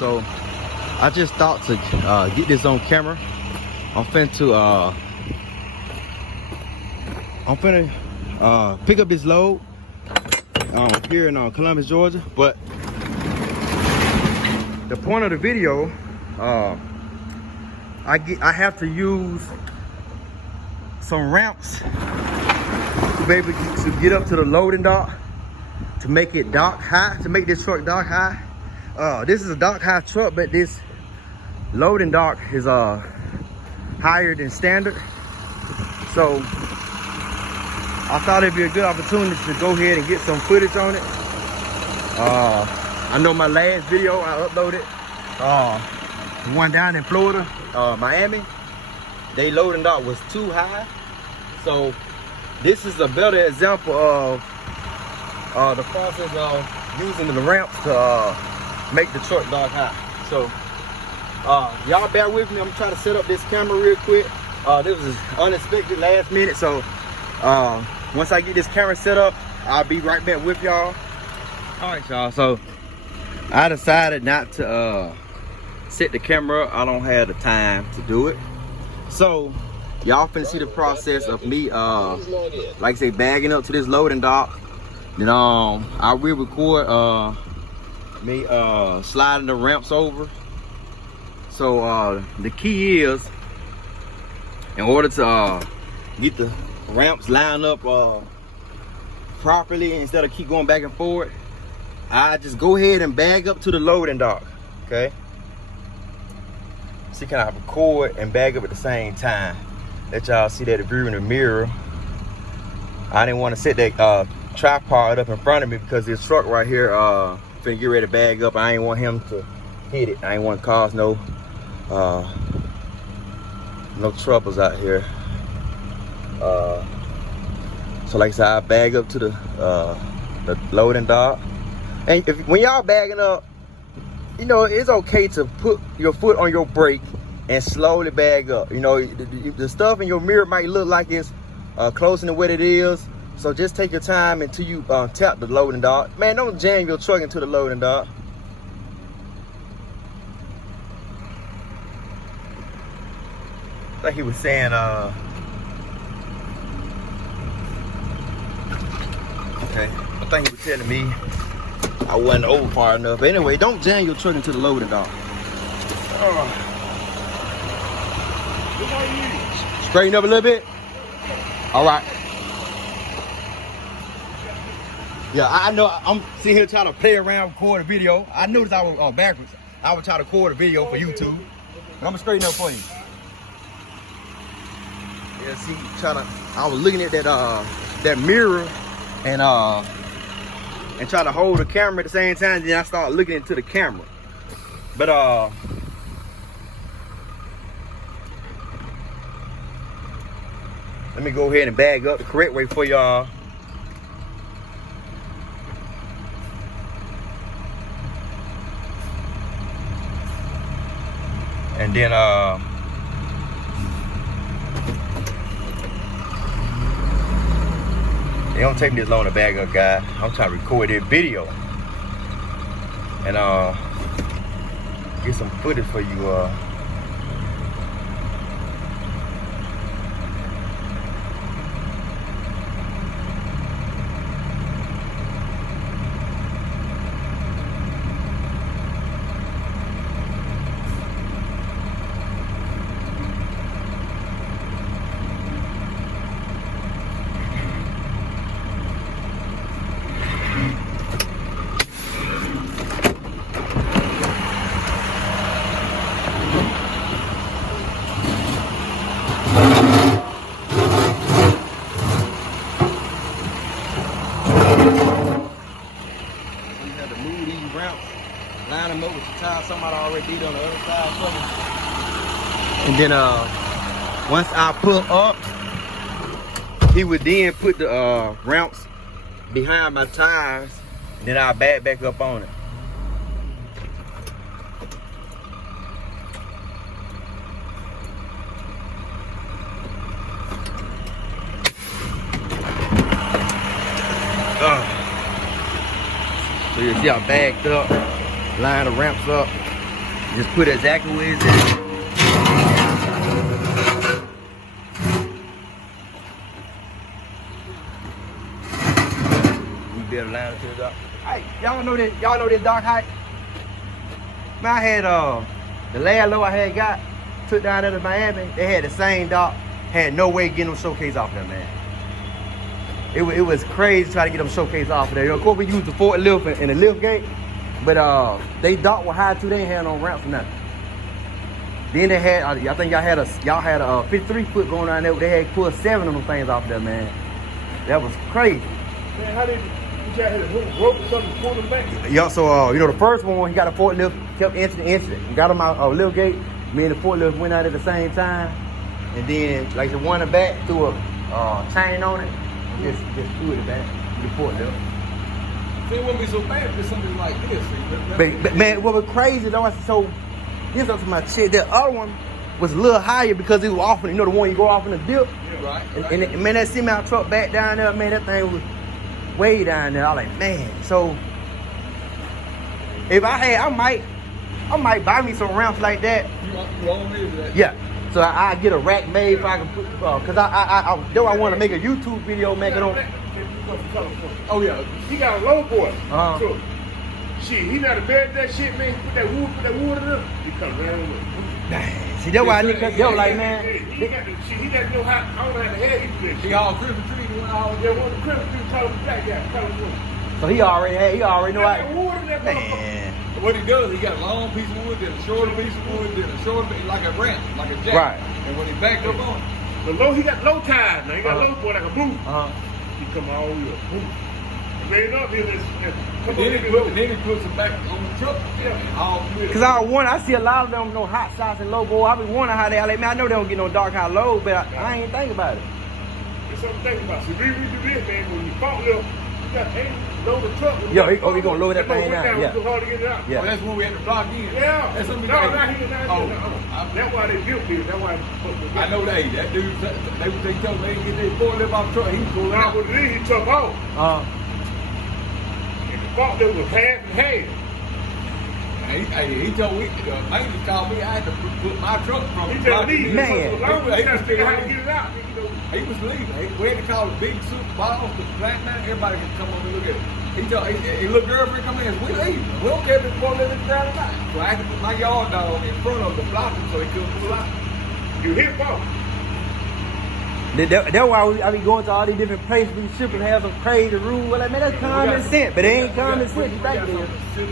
So I just thought to get this on camera. I'm finna pick up this load here in Columbus, Georgia. But the point of the video, I have to use some ramps to be able to get up to the loading dock, to make it dock high, to make this truck dock high. This is a dock high truck, but this loading dock is higher than standard. So I thought it'd be a good opportunity to go ahead and get some footage on it. I know my last video I uploaded, the one down in Florida, Miami, they loading dock was too high. So this is a better example of the process of using the ramps to make the truck dock high. So y'all bear with me. I'm trying to set up this camera real quick. This was unexpected, last minute. So once I get this camera set up, I'll be right back with y'all. All right, y'all. So I decided not to set the camera up. I don't have the time to do it. So y'all finna see the process of me, like I say, bagging up to this loading dock. Then I will record me sliding the ramps over. So the key is, in order to get the ramps lined up properly, instead of keep going back and forth, I just go ahead and bag up to the loading dock. Okay. See, can I record and bag up at the same time? Let y'all see that view in the mirror. I didn't want to set that tripod up in front of me because this truck right here finna get ready to bag up. I ain't want him to hit it. I ain't want to cause no troubles out here. So like I said, I bag up to the loading dock. And when y'all bagging up, you know, it's okay to put your foot on your brake and slowly bag up. You know, the stuff in your mirror might look like it's closer than what it is. So just take your time until you tap the loading dock. Man, don't jam your truck into the loading dock. Like he was saying, okay, I think he was telling me I wasn't over far enough. But anyway, don't jam your truck into the loading dock. Straighten up a little bit. All right. Yeah, I know. I'm sitting here trying to play around, record a video. I noticed I was backwards. I was trying to record a video for YouTube. But I'm gonna straighten up for you. Yeah, see, I was looking at that mirror and try to hold the camera at the same time. Then I start looking into the camera. But let me go ahead and bag up the correct way for y'all. And then it don't take me this long to bag up, guys. I'm trying to record this video and get some footage for you. Line them up with your tires. Somebody already did on the other side for me. And then once I pull up, he would then put the ramps behind my tires, and then I'll back up on it. So you see I backed up, line the ramps up, Just put it exactly where it's at. You better line it to the dock. Hey, y'all know this dock height? Man, I had the last load I had got took down there to Miami. They had the same dock. Had no way getting them showcase off there, man. It was crazy to try to get them showcase off of there. Of course, we used the forklift and the lift gate, but they dock were high too. They ain't had no ramps or nothing. Then they had, I think y'all had a 53 foot going on there. They had pulled 7 of them things off there, man. That was crazy. Man, how did you had a rope or something to pull them back? Yeah, so you know the first one, he got a forklift, kept inching, got him out lift gate. Me and the forklift went out at the same time, and then like the one in the back threw a chain on it, and just threw it back to the forklift. So it wouldn't be so bad if something like this. But man, what was crazy though, I said, so here's up to my shit. That other one was a little higher because it was off, you know, the one you go off in the dip. Yeah, right. And man, that semi truck back down there, man, that thing was way down there. I was like, man, so if I had, I might buy me some ramps like that. You want me to that? Yeah. So I get a rack made if I can put, cause I want to make a YouTube video making on. Oh yeah, he got a low boy. Uh-huh. So, shit, he not to bed that shit, man. Put that wood in there. He come right on it. See, that's why I need to go like, man. He got the shit. He got to know how. I don't know how the hell he do this. He all Christmas tree. Yeah, one of the Christmas tree color black guy, California. So he already know That wood in that man. What he does, he got a long piece of wood, then a shorter piece of wood, then a shorter piece, like a ramp, like a jack. Right. And when he backed up on it, The low, he got low tide now. He got low boy like a boot. He come all the way up. Boom. Made up here. Come on, and then he puts it back on the truck. Yeah. All good. Cause I see a lot of them, you know, hot shots and low boy. I be wondering how they, like, man, I know they don't get no dark high low, but I ain't think about it. There's something to think about. So we do this, man. When you fall little, you got to load the truck. Yo, he gonna load that thing down. Yeah. Yeah. So hard to get it out. Yeah. Oh, that's when we had to block in. Yeah. That's something No, like not here. That's why they built this. That's why I know that dude, they told me they didn't get their forklift off the truck. He was going Now out. what it is, he took off. And the forklift was half and half. He told me, maintenance called me, I had to put my truck from He the just block leave. in. Man. So long as you got to figure out how to get it out. He was leaving. We had to call the big super boss, the plant man, everybody can come over and look at it. He told a little girlfriend come in, we leave. We don't care if it's going to live in the ground or not. So I had to put my yard dog in front of the blocker so he couldn't pull out. You hit both. That's why I be going to all these different places. These shippers have some crazy rules. Well, like, man, that's common sense, but it ain't common sense. You think it is? They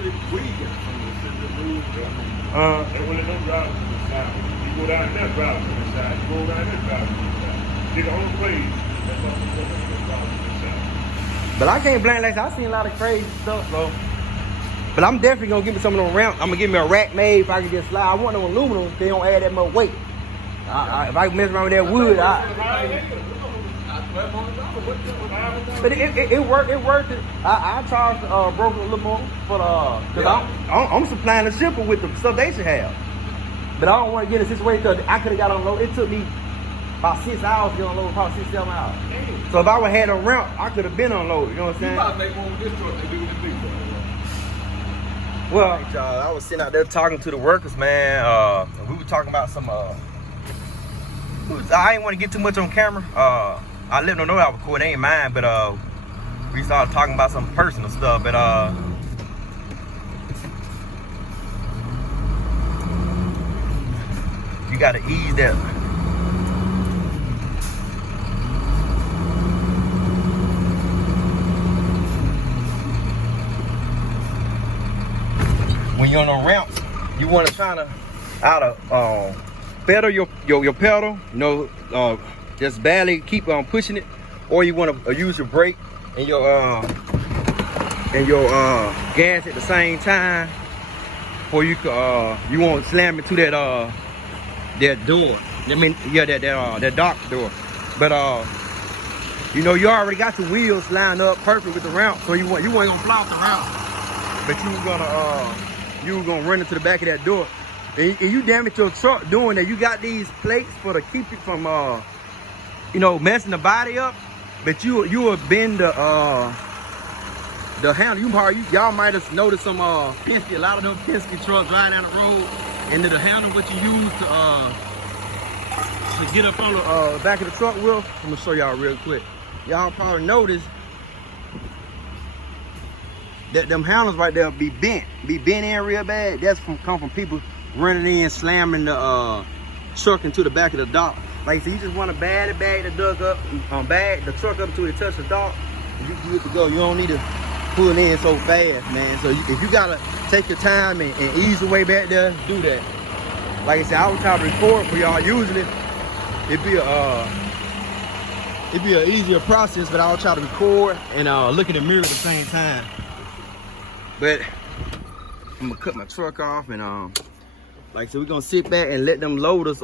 wouldn't know drivers from the side. You go down that driver from the side. You go down that driver from the side. They the only place that's on the drivers from the side. But I can't blame like I seen a lot of crazy stuff, bro. But I'm definitely gonna give me some of them ramps. I'm gonna give me a rack made if I can just slide. I want them aluminum. They don't add that much weight. If I can mess around with that wood, but it worked. It worked. I charged the broker a little more for because I'm supplying the shipper with the stuff they should have. But I don't want to get in a situation because I could have got unloaded. It took me about 6 hours to get unloaded, probably 6-7 hours. So if I would have had a ramp, I could have been unloaded. You know what I'm saying? You might make one with this truck they do with the big truck. Well, y'all, I was sitting out there talking to the workers, man. We were talking about some. I ain't want to get too much on camera. I let them know I was cool. They ain't mine, but we started talking about some personal stuff. But you gotta ease that. When you're on a ramp, you want to try to pedal your pedal, you know, just barely keep on pushing it, or you want to use your brake and your gas at the same time, or you won't slam into that door. I mean, yeah, that dark door. But you know, you already got your wheels lined up perfect with the ramp, so you ain't gonna fly off the ramp, but you were gonna run into the back of that door. And you damage your truck doing that. You got these plates for to keep it from, you know, messing the body up. But you will bend the handle. Y'all might have noticed some Penske. A lot of those Penske trucks riding down the road. And then the handle what you use to get up on the back of the truck wheel. I'm gonna show y'all real quick. Y'all probably noticed that them handles right there be bent in real bad. That's come from people running in, slamming the truck into the back of the dock. Like I said, you just want to bag the truck up, bag the truck up until it touch the dock. You good to go. You don't need to pull it in so fast, man. So if you gotta take your time and ease your way back there, do that. Like I said, I was trying to record for y'all. Usually it'd be an easier process, but I'll try to record and look in the mirror at the same time. But I'm gonna cut my truck off and like I said, we're gonna sit back and let them load us.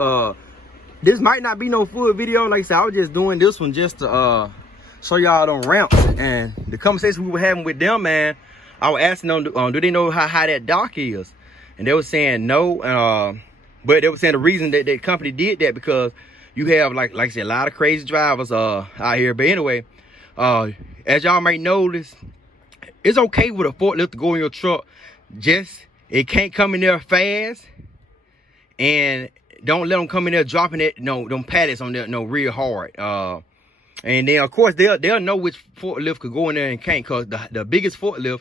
This might not be no full video. Like I said, I was just doing this one just to show y'all them ramps and the conversation we were having with them, man. I was asking them, do they know how that dock is? And they were saying no. But they were saying the reason that the company did that because you have like I said, a lot of crazy drivers out here. But anyway, as y'all might notice, it's okay with a forklift to go in your truck. Just it can't come in there fast, and don't let them come in there dropping it. No, them paddocks on there, no, real hard. And then of course they'll know which forklift could go in there and can't, cause the biggest forklift,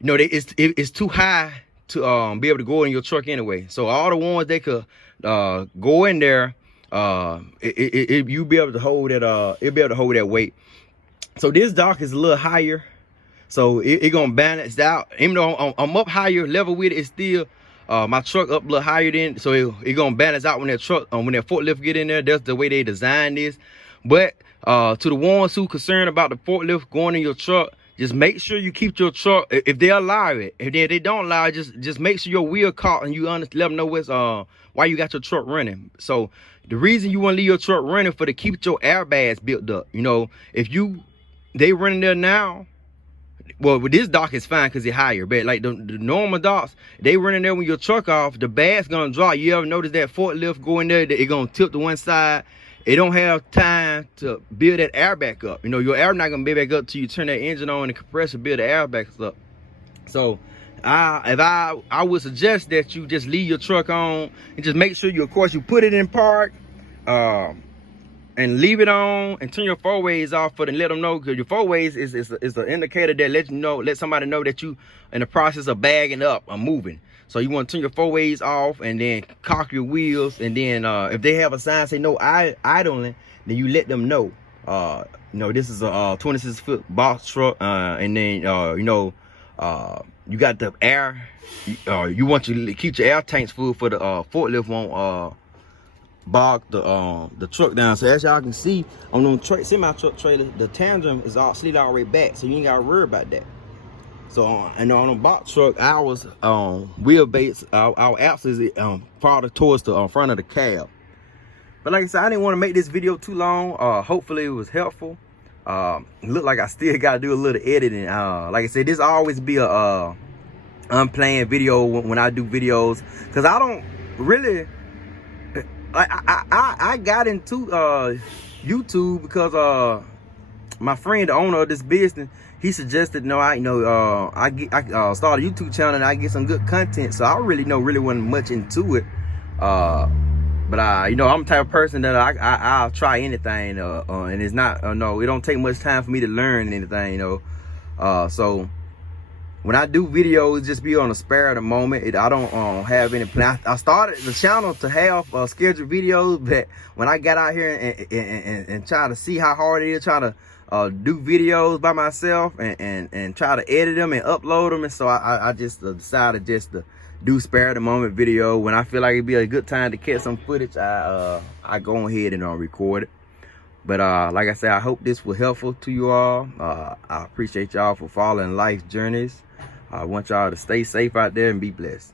it's too high to be able to go in your truck anyway. So all the ones they could go in there, you'll be able to hold that. It'll be able to hold that weight. So this dock is a little higher, so it gonna balance out. Even though I'm up higher level with it, it's still my truck up a little higher than, so it gonna balance out when that truck when that forklift get in there. That's the way they designed this. But to the ones who concerned about the forklift going in your truck, just make sure you keep your truck, if they allow it. If they don't allow it, just make sure your wheel caught and you let them know what's why you got your truck running. So the reason you want to leave your truck running for to keep your airbags built up. You know, if they running there now, well, with this dock is fine because it's higher, but like the normal docks, they running there when your truck off, the bag's gonna drop. You ever notice that forklift go in there, it gonna tilt to one side? It don't have time to build that air back up. You know, your air not gonna be back up till you turn that engine on and the compressor build the air back up. So I would suggest that you just leave your truck on and just make sure of course you put it in park, and leave it on and turn your four ways off for to let them know, because your four ways is an indicator that let somebody know that you in the process of bagging up or moving. So you want to turn your four ways off and then cock your wheels, and then if they have a sign say no idling, then you let them know. This is a 26-foot box truck, and then you got the air. You want to keep your air tanks full for the forklift won't bog the truck down. So as y'all can see on them semi-truck trailers, the tandem is all slid all the way back, so you ain't got to worry about that. So and on a box truck, ours wheelbase, our axles is farther towards the front of the cab. But like I said, I didn't want to make this video too long. Hopefully it was helpful. Look like I still got to do a little editing. Like I said, this always be a unplanned video when I do videos, because I don't really. I got into YouTube because my friend, the owner of this business, he suggested I start a YouTube channel and I get some good content. So I really wasn't much into it. But I'm the type of person that I'll try anything, and it's not it don't take much time for me to learn anything, so when I do videos, just be on the spare of the moment. I don't have any plan. I started the channel to have scheduled videos, but when I got out here and try to see how hard it is trying to do videos by myself and try to edit them and upload them, and so I just decided just to do spare of the moment video. When I feel like it'd be a good time to catch some footage, I go ahead and record it. But like I said, I hope this was helpful to you all. I appreciate y'all for following life's journeys. I want y'all to stay safe out there and be blessed.